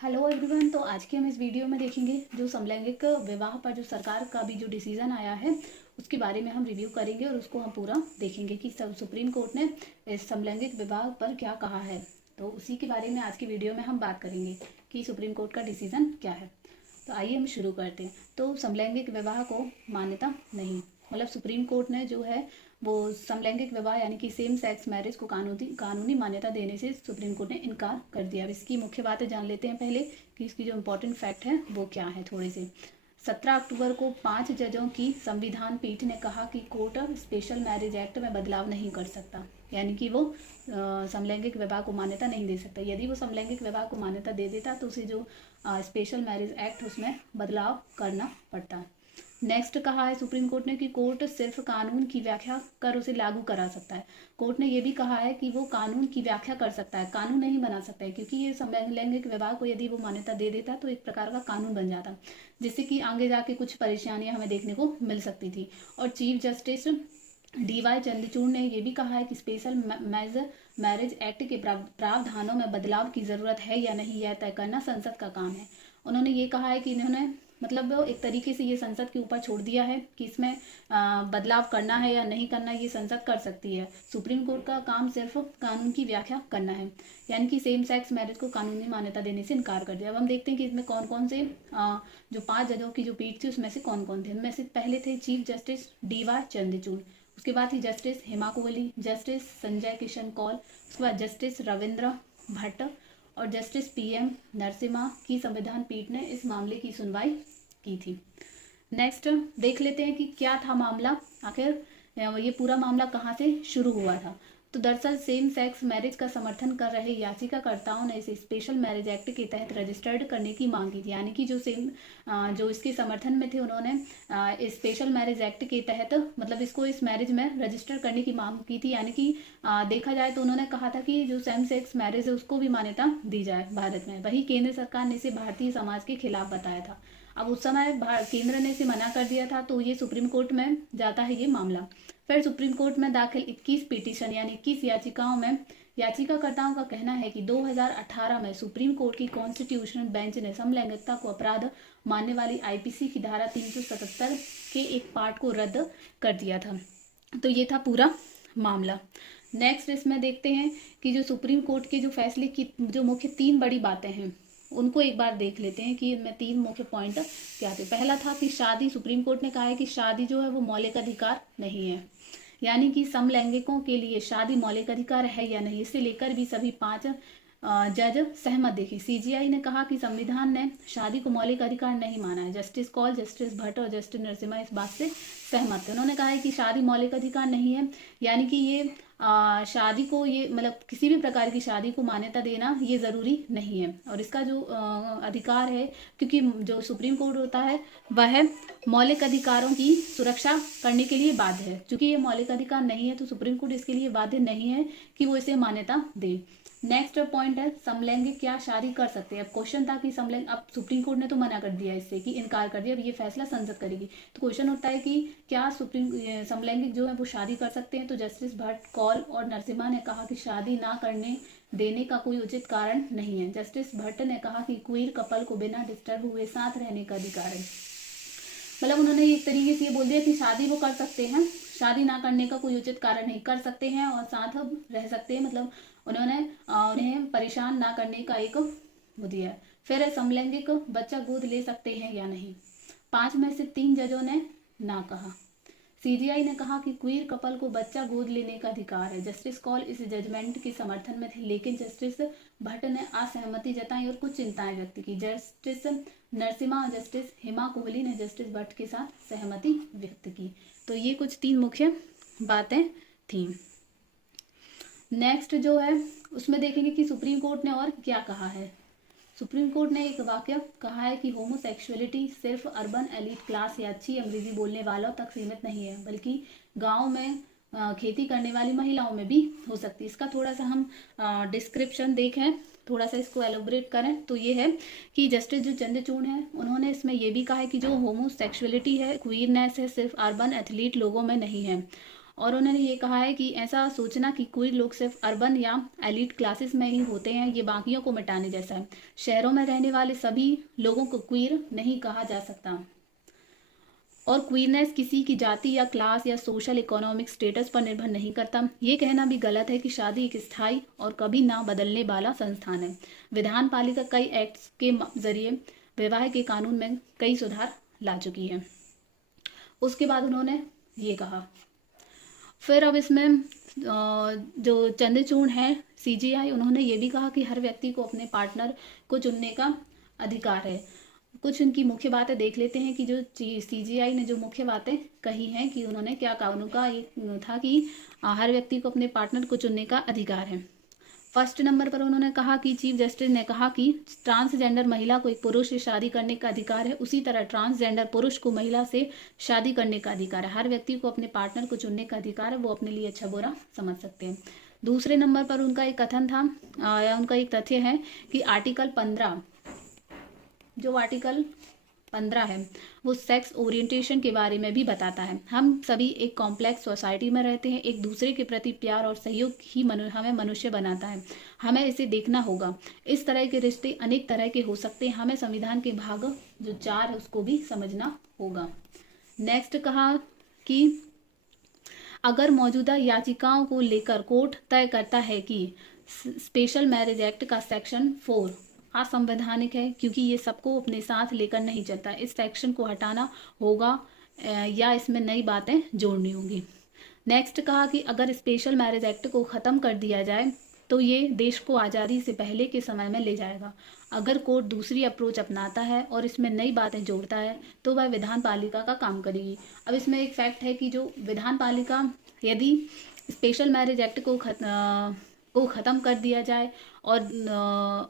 Hello everyone. तो आज के हम इस वीडियो में देखेंगे जो समलैंगिक विवाह पर जो सरकार का भी जो डिसीजन आया है उसके बारे में हम रिव्यू करेंगे और उसको हम पूरा देखेंगे कि सब सुप्रीम कोर्ट ने इस समलैंगिक विवाह पर क्या कहा है। तो उसी के बारे में आज की वीडियो में हम बात करेंगे कि सुप्रीम कोर्ट का डिसीजन क्या है। तो आइए हम शुरू करते हैं। तो समलैंगिक विवाह को मान्यता नहीं, मतलब सुप्रीम कोर्ट ने जो है वो समलैंगिक विवाह यानी कि सेम सेक्स मैरिज को कानूनी मान्यता देने से सुप्रीम कोर्ट ने इनकार कर दिया। अब इसकी मुख्य बातें जान लेते हैं पहले कि इसकी जो इम्पोर्टेंट फैक्ट है वो क्या है थोड़े से। 17 अक्टूबर को 5 जजों की संविधान पीठ ने कहा कि कोर्ट स्पेशल मैरिज एक्ट में बदलाव नहीं कर सकता, यानी कि वो समलैंगिक विवाह को मान्यता नहीं दे सकता। यदि वो समलैंगिक विवाह को मान्यता दे देता तो उसे जो स्पेशल मैरिज एक्ट उसमें बदलाव करना पड़ता। नेक्स्ट कहा है सुप्रीम कोर्ट ने कि कोर्ट सिर्फ कानून की व्याख्या कर उसे लागू करा सकता है। कोर्ट ने यह भी कहा है कि वो कानून की व्याख्या कर सकता है, कानून नहीं बना सकता है, क्योंकि ये समलैंगिक विवाह को यदि वो मान्यता दे देता तो एक प्रकार का कानून बन जाता, जिससे कि आगे जाके कुछ परेशानियां हमें देखने को मिल सकती थी। और चीफ जस्टिस DY चंद्रचूड़ ने यह भी कहा है कि स्पेशल मैरिज एक्ट के प्रावधानों में बदलाव की जरूरत है या नहीं, यह तय करना संसद का काम है। उन्होंने ये कहा है कि इन्होंने मतलब एक तरीके से ये संसद के ऊपर छोड़ दिया है कि इसमें बदलाव करना है या नहीं करना, ये संसद कर सकती है। सुप्रीम कोर्ट का काम सिर्फ कानून की व्याख्या करना है, यानी कि सेम सेक्स मैरिज को कानूनी मान्यता देने से इनकार कर दिया। अब हम देखते हैं कि इसमें कौन कौन से जो 5 जजों की जो पीठ थी उसमें से कौन कौन थे। उनमें से पहले थे चीफ जस्टिस DY चंद्रचूड़, उसके बाद थी जस्टिस हेमा कोहली, जस्टिस संजय किशन कौल, उसके बाद जस्टिस रविंद्र भट्ट और जस्टिस PM नरसिम्हा की संविधान पीठ ने इस मामले की सुनवाई की थी। नेक्स्ट देख लेते हैं कि क्या था मामला, आखिर ये पूरा मामला कहाँ से शुरू हुआ था। तो दरअसल सेम सेक्स मैरिज का समर्थन कर रहे याचिकाकर्ताओं ने इसे स्पेशल मैरिज एक्ट के तहत रजिस्टर्ड करने की मांग की थी, यानी कि जो इसके समर्थन में थे उन्होंने स्पेशल मैरिज एक्ट के तहत मतलब इसको इस मैरिज में रजिस्टर करने की मांग की थी। यानी कि देखा जाए तो उन्होंने कहा था कि जो सेम सेक्स मैरिज है उसको भी मान्यता दी जाए भारत में। वही केंद्र सरकार ने इसे भारतीय समाज के खिलाफ बताया था। अब उस समय केंद्र ने इसे मना कर दिया था, तो ये सुप्रीम कोर्ट में जाता है ये मामला। फिर सुप्रीम कोर्ट में दाखिल 21 पिटीशन यानी 21 याचिकाओं में याचिकाकर्ताओं का कहना है कि 2018 में सुप्रीम कोर्ट की कॉन्स्टिट्यूशनल बेंच ने समलैंगिकता को अपराध मानने वाली IPC की धारा 377 के एक पार्ट को रद्द कर दिया था। तो ये था पूरा मामला। नेक्स्ट इसमें देखते हैं कि जो सुप्रीम कोर्ट के जो फैसले की जो मुख्य 3 बड़ी बातें हैं उनको एक बार देख लेते हैं कि इनमें 3 मुख्य पॉइंट क्या थे। पहला था कि शादी, सुप्रीम कोर्ट ने कहा है कि शादी जो है वो मौलिक अधिकार नहीं है, यानी कि समलैंगिकों के लिए शादी मौलिक अधिकार है या नहीं, इसे लेकर भी सभी 5 जज सहमत देखे। CGI ने कहा कि संविधान ने शादी को मौलिक अधिकार नहीं माना है। जस्टिस कौल, जस्टिस भट्ट और जस्टिस नरसिम्हा इस बात से सहमत थे। उन्होंने कहा है कि शादी मौलिक अधिकार नहीं है, यानी कि ये शादी को ये मतलब किसी भी प्रकार की शादी को मान्यता देना ये ज़रूरी नहीं है। और इसका जो अधिकार है, क्योंकि जो सुप्रीम कोर्ट होता है वह मौलिक अधिकारों की सुरक्षा करने के लिए बाध्य है। चूंकि ये मौलिक अधिकार नहीं है तो सुप्रीम कोर्ट इसके लिए बाध्य नहीं है कि वो इसे मान्यता दे। नेक्स्ट पॉइंट है समलैंगिक क्या शादी कर सकते हैं। अब क्वेश्चन था कि अब सुप्रीम कोर्ट ने तो मना कर दिया, इससे कि इनकार कर दिया, अब ये फैसला संसद करेगी। तो क्वेश्चन उठता है कि क्या समलैंगिक जो है वो शादी कर सकते हैं। तो जस्टिस भट्ट, कौल और नरसिम्हा ने कहा कि शादी ना करने देने का कोई उचित कारण नहीं है। जस्टिस भट्ट ने कहा कि क्वीर कपल को बिना डिस्टर्ब हुए साथ रहने का अधिकार है। मतलब उन्होंने एक तरीके से ये बोल दिया कि शादी वो कर सकते हैं, शादी ना करने का कोई उचित कारण नहीं, कर सकते हैं और साथ रह सकते हैं। मतलब उन्होंने उन्हें परेशान ना करने का एक वो दिया। फिर समलैंगिक बच्चा गोद ले सकते हैं या नहीं। 5 में से 3 जजों ने ना कहा। CGI ने कहा कि क्वीर कपल को बच्चा गोद लेने का अधिकार है। जस्टिस कौल इस जजमेंट के समर्थन में थे, लेकिन जस्टिस भट्ट ने असहमति जताई और कुछ चिंताएं व्यक्त की। जस्टिस नरसिम्हा और जस्टिस हेमा कोहली ने जस्टिस भट्ट के साथ सहमति व्यक्त की। तो ये कुछ 3 मुख्य बातें थीं। नेक्स्ट जो है उसमें देखेंगे कि सुप्रीम कोर्ट ने और क्या कहा है। सुप्रीम कोर्ट ने एक वाक्य कहा है कि होमोसेक्सुअलिटी सिर्फ अर्बन एलीट क्लास या अच्छी अंग्रेजी बोलने वालों तक सीमित नहीं है, बल्कि गांव में खेती करने वाली महिलाओं में भी हो सकती है। इसका थोड़ा सा हम डिस्क्रिप्शन देखें, थोड़ा सा इसको एलोबरेट करें तो ये है कि जस्टिस जो चंद्रचूड़ हैं उन्होंने इसमें ये भी कहा है कि जो होमोसेक्सुअलिटी है, क्वीरनेस है, सिर्फ अर्बन एथलीट लोगों में नहीं है। और उन्होंने ये कहा है कि ऐसा सोचना कि क्वीर लोग सिर्फ अर्बन या एलिट क्लासेस में ही होते हैं, ये बाकियों को मिटाने जैसा है। शहरों में रहने वाले सभी लोगों को क्वीर नहीं कहा जा सकता, और क्वीरनेस किसी की जाति या क्लास या सोशल इकोनॉमिक स्टेटस पर निर्भर नहीं करता। ये कहना भी गलत है कि शादी एक स्थायी और कभी ना बदलने वाला संस्थान है। विधान पालिका कई एक्ट्स के जरिए विवाह के कानून में कई सुधार ला चुकी है। उसके बाद उन्होंने ये कहा, फिर अब इसमें जो चंद्रचूड़ है CGI, उन्होंने ये भी कहा कि हर व्यक्ति को अपने पार्टनर को चुनने का अधिकार है। कुछ उनकी मुख्य बातें देख लेते हैं कि जो CGI ने जो मुख्य बातें कही हैं कि उन्होंने क्या कहा। उनका ये था कि हर व्यक्ति को अपने पार्टनर को चुनने का अधिकार है। फर्स्ट नंबर पर उन्होंने कहा कि चीफ जस्टिस ने कहा कि ट्रांसजेंडर महिला को एक पुरुष से शादी करने का अधिकार है, उसी तरह ट्रांसजेंडर पुरुष को महिला से शादी करने का अधिकार है। हर व्यक्ति को अपने पार्टनर को चुनने का अधिकार है, वो अपने लिए अच्छा बुरा समझ सकते हैं। दूसरे नंबर पर उनका एक कथन था या उनका एक तथ्य है कि आर्टिकल 15 है वो सेक्स ओरिएंटेशन के बारे में भी बताता है। हम सभी एक कॉम्प्लेक्स सोसाइटी में रहते हैं, एक दूसरे के प्रति प्यार और सहयोग ही हमें मनुष्य बनाता है। हमें इसे देखना होगा। इस तरह के रिश्ते अनेक तरह के हो सकते हैं। हमें संविधान के भाग जो 4 है उसको भी समझना होगा। नेक्स्ट कहा कि अगर मौजूदा याचिकाओं को लेकर कोर्ट तय करता है कि स्पेशल मैरिज एक्ट का सेक्शन 4 असंवैधानिक है क्योंकि ये सबको अपने साथ लेकर नहीं चलता, इस सेक्शन को हटाना होगा या इसमें नई बातें जोड़नी होंगी। नेक्स्ट कहा कि अगर स्पेशल मैरिज एक्ट को ख़त्म कर दिया जाए तो ये देश को आज़ादी से पहले के समय में ले जाएगा। अगर कोर्ट दूसरी अप्रोच अपनाता है और इसमें नई बातें जोड़ता है तो वह विधान पालिका का काम करेगी। अब इसमें एक फैक्ट है कि जो विधान पालिका यदि स्पेशल मैरिज एक्ट को ख़त्म कर दिया जाए और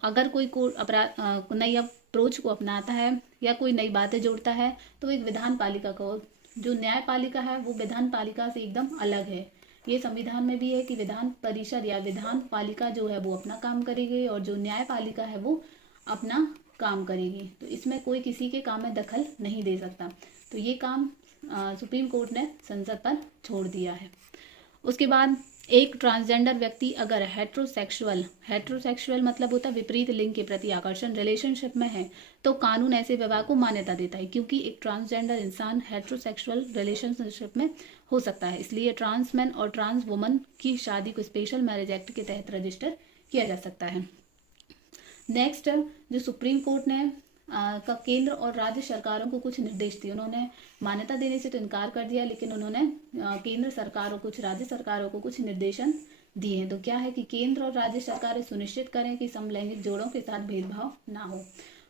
अगर कोई अपराध नई अप्रोच को अपनाता है या कोई नई बातें जोड़ता है तो एक विधान पालिका को, जो न्यायपालिका है वो विधान पालिका से एकदम अलग है। ये संविधान में भी है कि विधान परिषद या विधान पालिका जो है वो अपना काम करेगी और जो न्यायपालिका है वो अपना काम करेगी। तो इसमें कोई किसी के काम में दखल नहीं दे सकता। तो ये काम सुप्रीम कोर्ट ने संसद पर छोड़ दिया है। उसके बाद एक ट्रांसजेंडर व्यक्ति अगर हेट्रोसेक्सुअल मतलब होता है विपरीत लिंग के प्रति आकर्षण रिलेशनशिप में है तो कानून ऐसे विवाह को मान्यता देता है, क्योंकि एक ट्रांसजेंडर इंसान हेट्रोसेक्सुअल रिलेशनशिप में हो सकता है। इसलिए ट्रांस मैन और ट्रांस वुमन की शादी को स्पेशल मैरिज एक्ट के तहत रजिस्टर किया जा सकता है। नेक्स्ट जो सुप्रीम कोर्ट ने का केंद्र और राज्य सरकारों को कुछ निर्देश दिए। उन्होंने मान्यता देने से तो इनकार कर दिया, लेकिन उन्होंने केंद्र सरकार और कुछ राज्य सरकारों को कुछ निर्देशन दिए हैं। तो क्या है कि केंद्र और राज्य सरकारें सुनिश्चित करें कि समलैंगिक जोड़ों के साथ भेदभाव ना हो,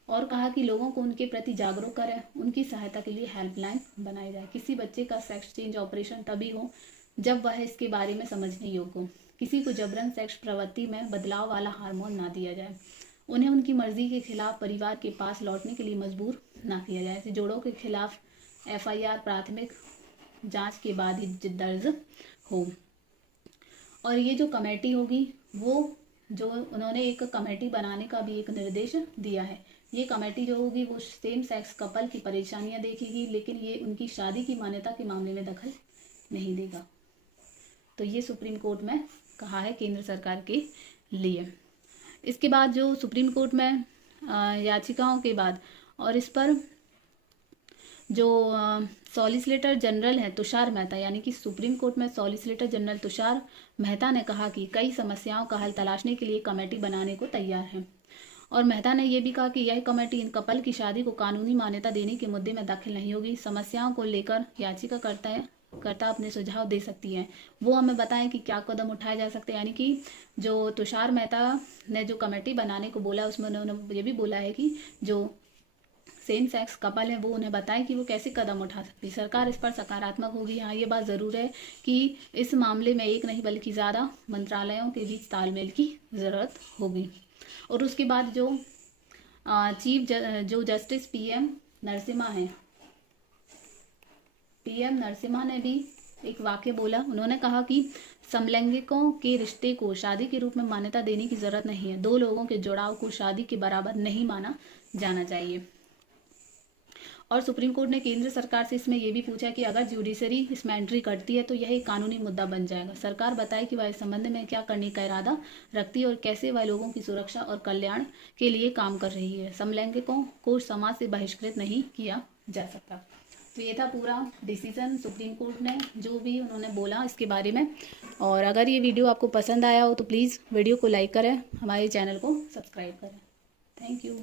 और कहा कि लोगों को उनके प्रति जागरूक करें, उनकी सहायता के लिए हेल्पलाइन बनाई जाए। किसी बच्चे का सेक्स चेंज ऑपरेशन तभी हो जब वह इसके बारे में समझने योग्य हो। किसी को जबरन सेक्स प्रवृत्ति में बदलाव वाला हार्मोन ना दिया जाए। उन्हें उनकी मर्जी के खिलाफ परिवार के पास लौटने के लिए मजबूर ना किया जाए। ऐसे जोड़ों के खिलाफ FIR प्राथमिक जांच के बाद ही दर्ज हो। और ये जो कमेटी होगी वो जो उन्होंने एक कमेटी बनाने का भी एक निर्देश दिया है। ये कमेटी जो होगी वो सेम सेक्स कपल की परेशानियां देखेगी, लेकिन ये उनकी शादी की मान्यता के मामले में दखल नहीं देगा। तो ये सुप्रीम कोर्ट में कहा है केंद्र सरकार के लिए। इसके बाद जो सुप्रीम कोर्ट में याचिकाओं के बाद और इस पर जो सॉलिसिटर जनरल है तुषार मेहता, यानी कि सुप्रीम कोर्ट में सॉलिसिटर जनरल तुषार मेहता ने कहा कि कई समस्याओं का हल तलाशने के लिए कमेटी बनाने को तैयार है। और मेहता ने यह भी कहा कि यह कमेटी इन कपल की शादी को कानूनी मान्यता देने के मुद्दे में दाखिल नहीं होगी। समस्याओं को लेकर याचिकाकर्ता अपने सुझाव दे सकती है। वो हमें बताएं कि क्या कदम उठाए जा सकते हैं। यानी कि जो तुषार मेहता ने जो कमेटी बनाने को बोला उसमें उन्होंने ये भी बोला है कि जो सेम सेक्स कपल है वो उन्हें बताएं कि वो कैसे कदम उठा सकती है। सरकार इस पर सकारात्मक होगी। हाँ, ये बात ज़रूर है कि इस मामले में एक नहीं बल्कि ज़्यादा मंत्रालयों के बीच तालमेल की ज़रूरत होगी। और उसके बाद जो जो जस्टिस PM नरसिम्हा हैं, PM नरसिम्हा ने भी एक वाक्य बोला। उन्होंने कहा कि समलैंगिकों के रिश्ते को शादी के रूप में मान्यता देने की जरूरत नहीं है। 2 लोगों के जुड़ाव को शादी के बराबर नहीं माना जाना चाहिए। और सुप्रीम कोर्ट ने केंद्र सरकार से इसमें ये भी पूछा कि अगर ज्यूडिशरी इसमें एंट्री करती है तो यह एक कानूनी मुद्दा बन जाएगा। सरकार बताए कि वह इस संबंध में क्या करने का इरादा रखती है और कैसे वह लोगों की सुरक्षा और कल्याण के लिए काम कर रही है। समलैंगिकों को समाज से बहिष्कृत नहीं किया जा सकता। तो ये था पूरा डिसीजन सुप्रीम कोर्ट ने जो भी उन्होंने बोला इसके बारे में। और अगर ये वीडियो आपको पसंद आया हो तो प्लीज़ वीडियो को लाइक करें, हमारे चैनल को सब्सक्राइब करें। Thank you.